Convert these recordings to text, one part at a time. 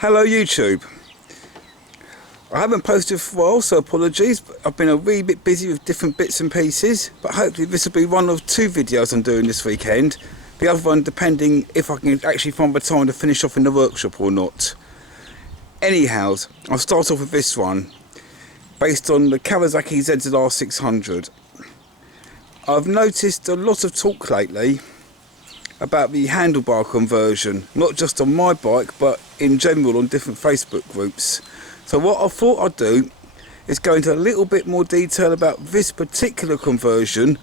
Hello YouTube. I haven't posted for a while, so apologies, but I've been a wee bit busy with different bits and pieces, but hopefully this will be one of two videos I'm doing this weekend. The other one depending if I can actually find the time to finish off in the workshop or not. Anyhow, I'll start off with this one, based on the Kawasaki ZZR 600. I've noticed a lot of talk lately about the handlebar conversion, not just on my bike but in general on different Facebook groups. So what I thought I'd do is go into a little bit more detail about this particular conversion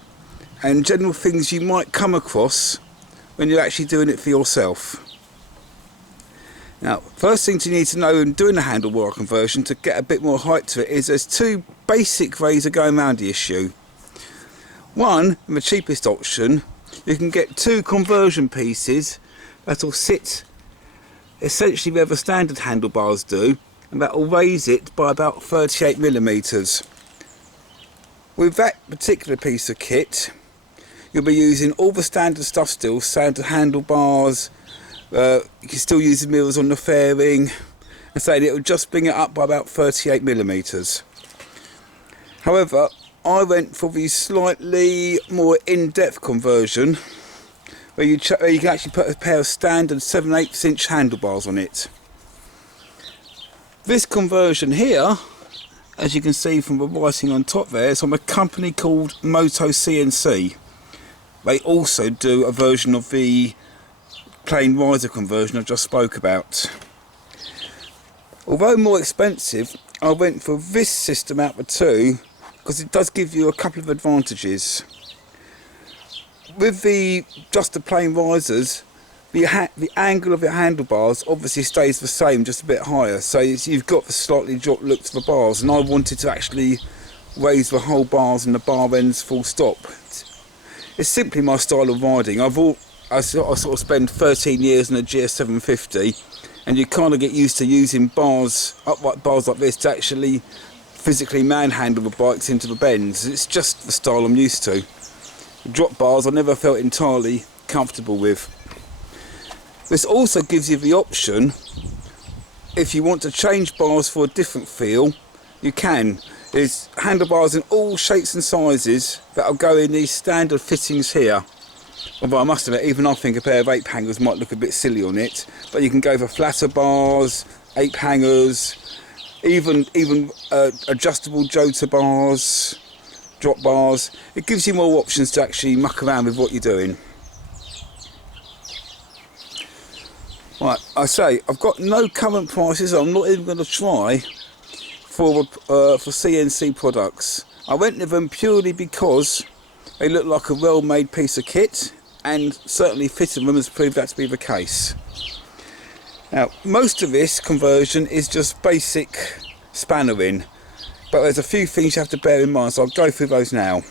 and general things you might come across when you're actually doing it for yourself. Now, first thing you need to know in doing a handlebar conversion to get a bit more height to it is there's two basic ways of going around the issue. One, the cheapest option, you can get two conversion pieces that'll sit essentially where the standard handlebars do, and that'll raise it by about 38mm. With that particular piece of kit, you'll be using all the standard stuff still, standard handlebars, you can still use the mirrors on the fairing, and so it'll just bring it up by about 38mm. However, I went for the slightly more in-depth conversion where you can actually put a pair of standard 7/8 inch handlebars on it. This conversion here, as you can see from the writing on top there, is from a company called Moto-cnc. They also do a version of the plain riser conversion I just spoke about. Although more expensive, I went for this system out of the two because it does give you a couple of advantages. With just the plain risers, the angle of your handlebars obviously stays the same, just a bit higher, so you've got the slightly dropped look to the bars, and I wanted to actually raise the whole bars and the bar ends full stop. It's simply my style of riding. I sort of spent 13 years in a GS750, and you kind of get used to using upright bars like this to actually physically manhandle the bikes into the bends. It's just the style I'm used to. Drop bars I never felt entirely comfortable with. This also gives you the option, if you want to change bars for a different feel, you can. There's handlebars in all shapes and sizes that'll go in these standard fittings here. Although I must admit, even I think a pair of ape hangers might look a bit silly on it. But you can go for flatter bars, ape hangers, even adjustable jota bars, drop bars. It gives you more options to actually muck around with what you're doing. Right, I say I've got no current prices. I'm not even going to try for CNC products. I went with them purely because they look like a well-made piece of kit, and certainly fitting them has proved that to be the case. Now, most of this conversion is just basic spannering, but there's a few things you have to bear in mind, so I'll go through those now.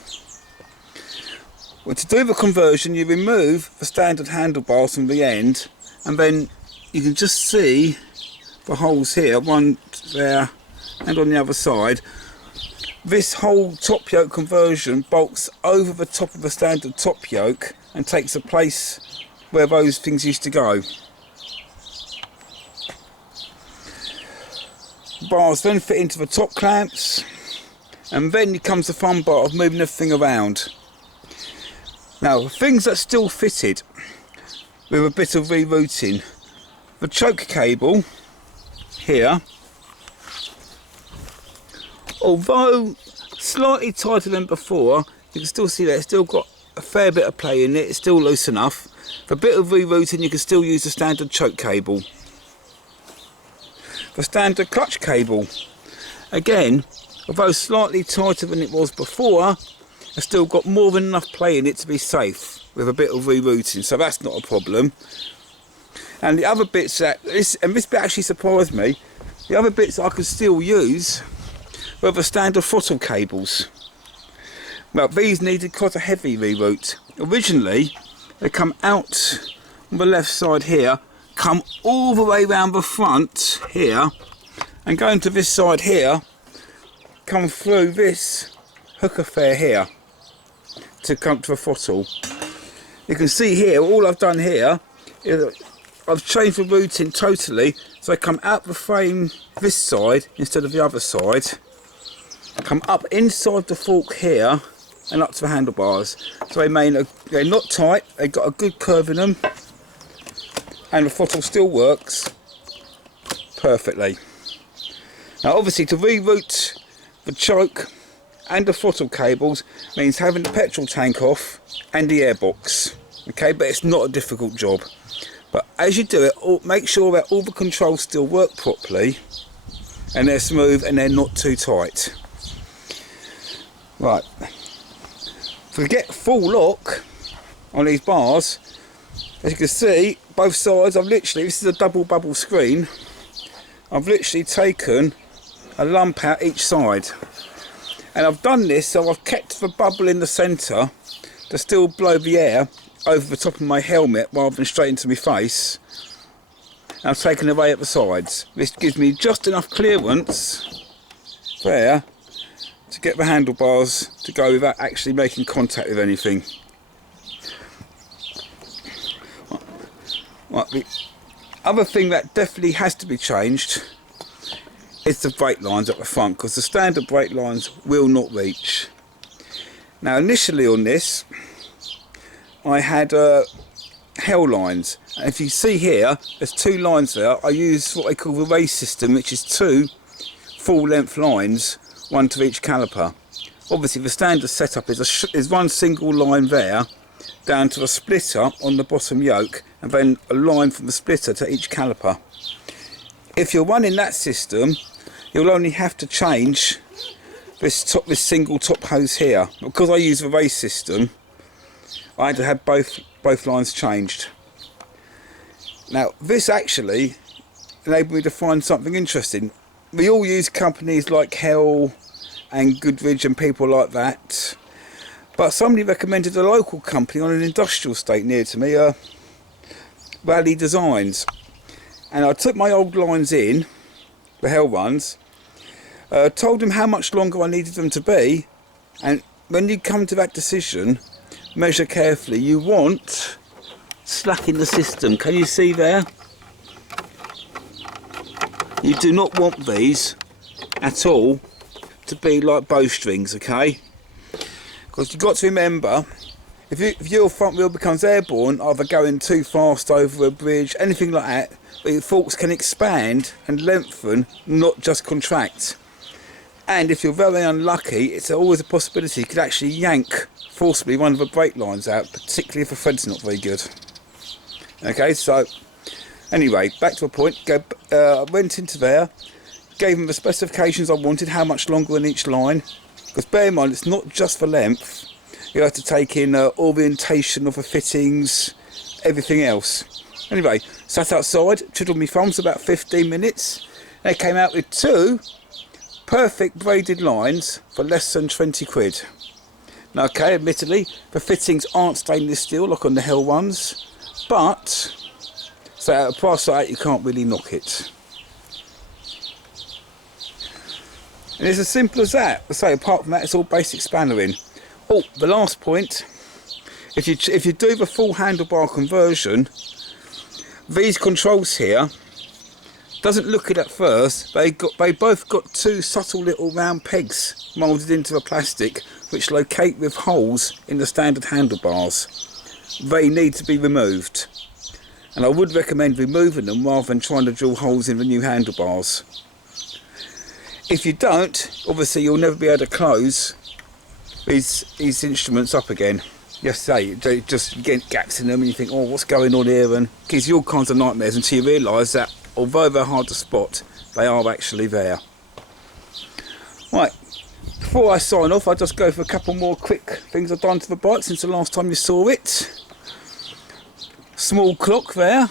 Well, to do the conversion, you remove the standard handlebars from the end, and then you can just see the holes here, one there and on the other side. This whole top yoke conversion bolts over the top of the standard top yoke and takes a place where those things used to go. Bars then fit into the top clamps, and then comes the fun part of moving everything around. Now, things that still fitted with a bit of rerouting. The choke cable here, although slightly tighter than before, you can still see that it's still got a fair bit of play in it. It's still loose enough. For a bit of rerouting, you can still use the standard choke cable. The standard clutch cable, again, although slightly tighter than it was before, it's still got more than enough play in it to be safe with a bit of rerouting, so that's not a problem. And the other bits this bit actually surprised me, the other bits I could still use were the standard throttle cables. Well, these needed quite a heavy reroute. Originally, they come out on the left side here, come all the way around the front here, and going to this side here, come through this hook affair here to come to the throttle. You can see here, all I've done here is I've changed the routing totally, so I come out the frame this side instead of the other side, come up inside the fork here and up to the handlebars. So they're not tight, they've got a good curve in them, and the throttle still works perfectly. Now obviously to reroute the choke and the throttle cables means having the petrol tank off and the airbox. Okay, but it's not a difficult job. But as you do it, make sure that all the controls still work properly and they're smooth and they're not too tight. Right, to get full lock on these bars, as you can see, both sides, this is a double bubble screen, I've literally taken a lump out each side. And I've done this so I've kept the bubble in the centre to still blow the air over the top of my helmet rather than straight into my face. And I've taken away at the sides. This gives me just enough clearance there to get the handlebars to go without actually making contact with anything. Right, the other thing that definitely has to be changed is the brake lines at the front, because the standard brake lines will not reach. Now initially on this I had hell lines, and if you see here there's two lines there. I use what I call the race system, which is two full length lines, one to each caliper. Obviously the standard setup is one single line there down to a splitter on the bottom yoke, and then a line from the splitter to each caliper. If you're running that system, you'll only have to change this single top hose here. Because I use the race system, I had to have both lines changed. Now this actually enabled me to find something interesting. We all use companies like Hell and Goodrich and people like that, but somebody recommended a local company on an industrial estate near to me, Rally Designs, and I took my old lines in, the Hell ones, told them how much longer I needed them to be, and when you come to that decision, measure carefully. You want slack in the system. Can you see there? You do not want these at all to be like bowstrings, okay? Because you've got to remember, if your front wheel becomes airborne, either going too fast over a bridge, anything like that, the forks can expand and lengthen, not just contract. And if you're very unlucky, it's always a possibility you could actually yank forcibly one of the brake lines out, particularly if the thread's not very good. Okay, so anyway, back to a point. I went into there, gave them the specifications I wanted, how much longer on each line, because bear in mind it's not just for length, you have to take in orientation of the fittings, everything else. Anyway, sat outside, twiddled my thumbs about 15 minutes, and they came out with two perfect braided lines for less than 20 quid. Now okay, admittedly the fittings aren't stainless steel like on the Hell ones, but so at a price like that you can't really knock it. And it's as simple as that. So apart from that, it's all basic spannering. Oh, the last point, if you do the full handlebar conversion, these controls here, doesn't look it at first, they both got two subtle little round pegs moulded into the plastic which locate with holes in the standard handlebars. They need to be removed, and I would recommend removing them rather than trying to drill holes in the new handlebars. If you don't, obviously you'll never be able to close these instruments up again. You say, just get gaps in them and you think, oh, what's going on here, and it gives you all kinds of nightmares until you realise that although they're hard to spot, they are actually there. Right, before I sign off, I'll just go for a couple more quick things I've done to the bike since the last time you saw it. Small clock there,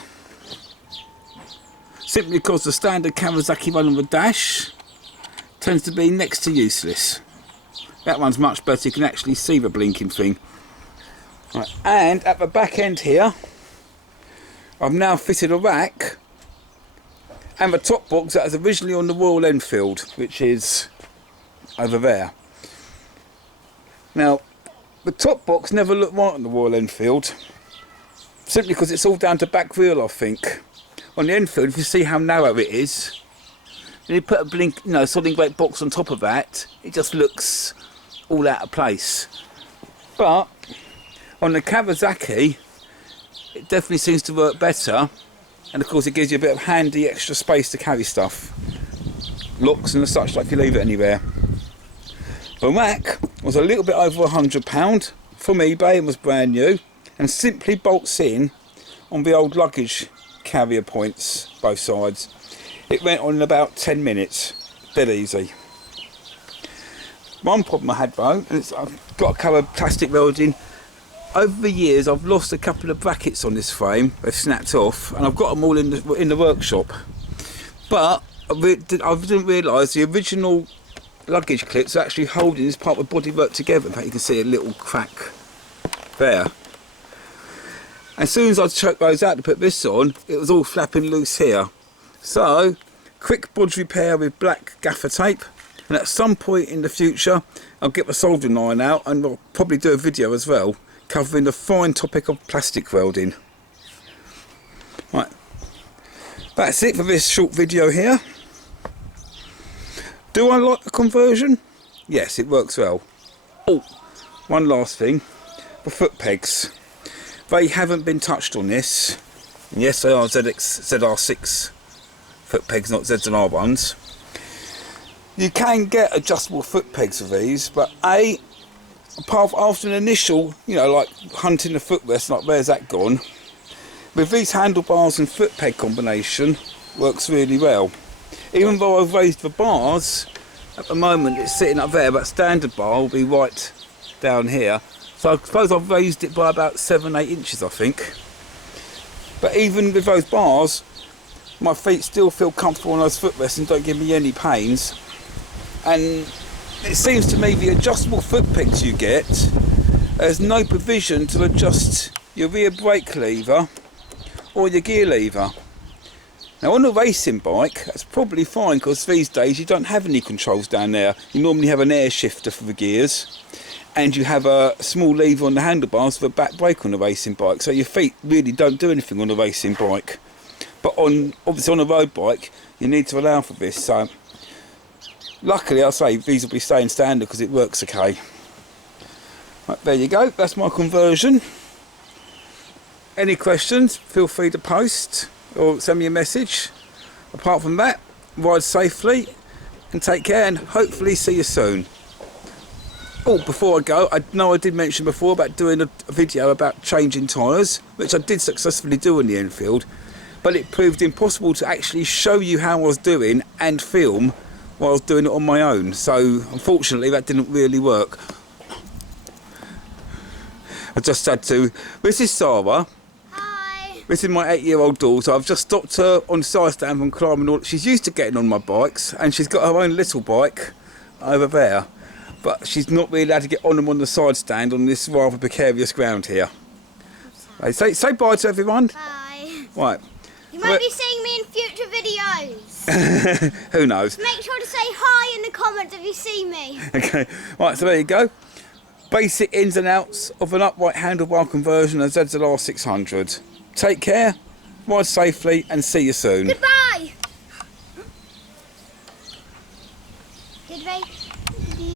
simply because the standard Kawasaki one on the dash tends to be next to useless. That one's much better, you can actually see the blinking thing. Right, and at the back end here, I've now fitted a rack and the top box that was originally on the Royal Enfield, which is over there. Now, the top box never looked right on the Royal Enfield, simply because it's all down to back wheel, I think. On the Enfield, if you see how narrow it is, and you put a blink, you know, solid weight box on top of that, it just looks all out of place. But on the Kawasaki, it definitely seems to work better, and of course it gives you a bit of handy extra space to carry stuff, locks and such, like you leave it anywhere. The rack was a little bit over £100 from eBay and was brand new, and simply bolts in on the old luggage carrier points, both sides. It went on in about 10 minutes, dead easy. One problem I had though, and I've got a couple of plastic welding. Over the years I've lost a couple of brackets on this frame, they've snapped off, and I've got them all in the workshop. But I didn't realise the original luggage clips are actually holding this part of the bodywork together. In fact, you can see a little crack there. As soon as I took those out to put this on, it was all flapping loose here. So, quick bodge repair with black gaffer tape, and at some point in the future I'll get the soldering line out, and I'll probably do a video as well covering the fine topic of plastic welding. Right, that's it for this short video here. Do I like the conversion? Yes, it works well. Oh, one last thing, the foot pegs. They haven't been touched on this. And yes, they are ZR6 foot pegs, not ZZR ones. You can get adjustable foot pegs of these, but after an initial, you know, like hunting the footrest, like where's that gone? With these handlebars and foot peg combination, works really well. Even though I've raised the bars, at the moment it's sitting up there, but standard bar will be right down here. So I suppose I've raised it by about 7-8 inches, I think. But even with those bars, my feet still feel comfortable on those footrests and don't give me any pains. And it seems to me the adjustable foot pegs you get, there's no provision to adjust your rear brake lever or your gear lever. Now on a racing bike, that's probably fine, because these days you don't have any controls down there. You normally have an air shifter for the gears, and you have a small lever on the handlebars for a back brake on a racing bike, so your feet really don't do anything on a racing bike. But obviously on a road bike, you need to allow for this. So luckily, I'll say these will be staying standard because it works okay. Right, there you go, that's my conversion. Any questions, feel free to post or send me a message. Apart from that, ride safely and take care, and hopefully see you soon. Oh, before I go, I know I did mention before about doing a video about changing tyres, which I did successfully do in the Enfield, but it proved impossible to actually show you how I was doing and film while I was doing it on my own. So unfortunately that didn't really work. I just had to. This is Sarah. Hi. This is my 8-year-old daughter. I've just stopped her on the side stand from climbing all. She's used to getting on my bikes, and she's got her own little bike over there. But she's not really allowed to get on them on the side stand on this rather precarious ground here. Right, say bye to everyone. Bye. Right. You might be seeing me in future videos. Who knows? Make sure to say hi in the comments if you see me. Okay. Right, so there you go. Basic ins and outs of an upright handlebar conversion of ZZR 600. Take care, ride safely, and see you soon. Goodbye.